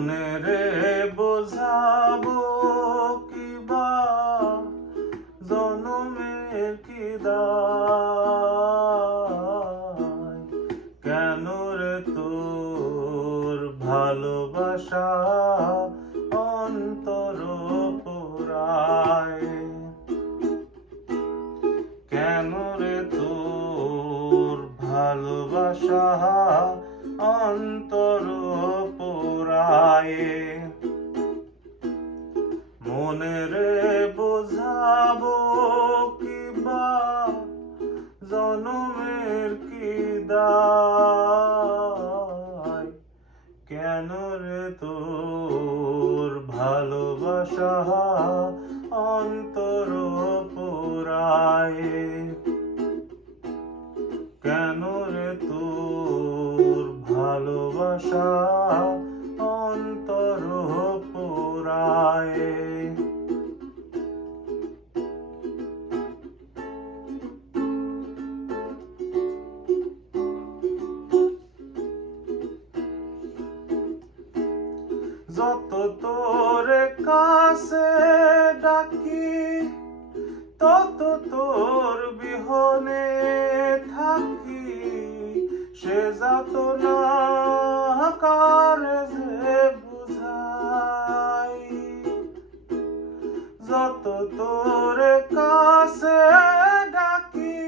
মনে রে বোঝাবো কিবা জনমের কি কেন রে তোর ভালোবাসা অন্তর পুরায়? কেন রে তোর ভালোবাসা অন্তর পুরায় মনে রে বোঝাবো কিবা জনমের কি দায়? কেন রে তোর ভালোবাসা অন্তর পুরায়? কেন রে তোর ভালোবাসা পুরায় যত তোরে কাছে ডাকি তত তোর বিহনে তোরে কাছে ডাকি,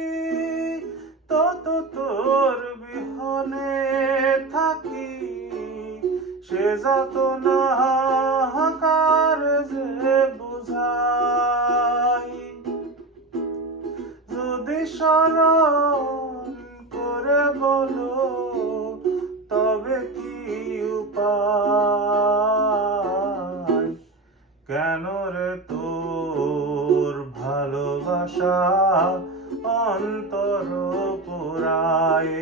তত তোর বিহনে থাকি। সে যত না হাকার যে বুঝাই। যদি স্মরণ ভালোবাসা অন্তর পুরায়।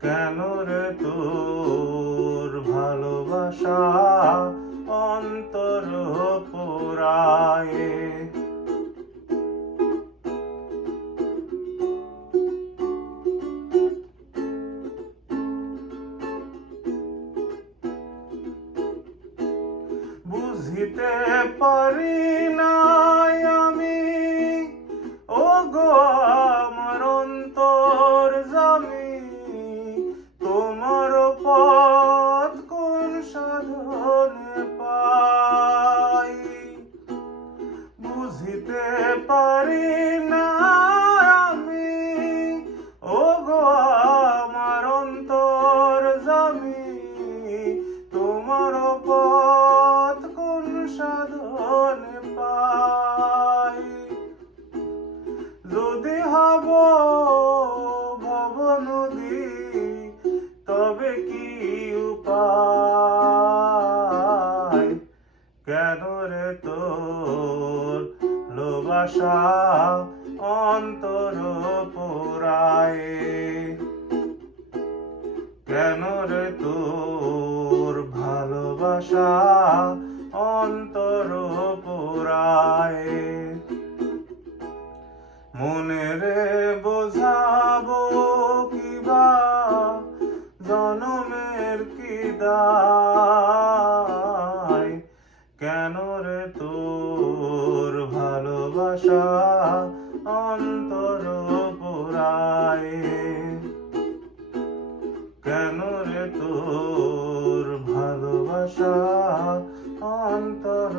কেন রে তোর ভালোবাসা অন্তর পুরায়? বুঝিতে পারি নাই আমি। ও গো আমার অন্তর জামি তোমার পথ কোন সাধনে পাই। বুঝিতে পারি না কেন রে তোর লোবাসা অন্তর পুরায় কেন রে তোর ভালোবাসা অন্তর পোড়ায়। মনে রে পুরায় কেন রে তোর ভালোবাসা অন্তর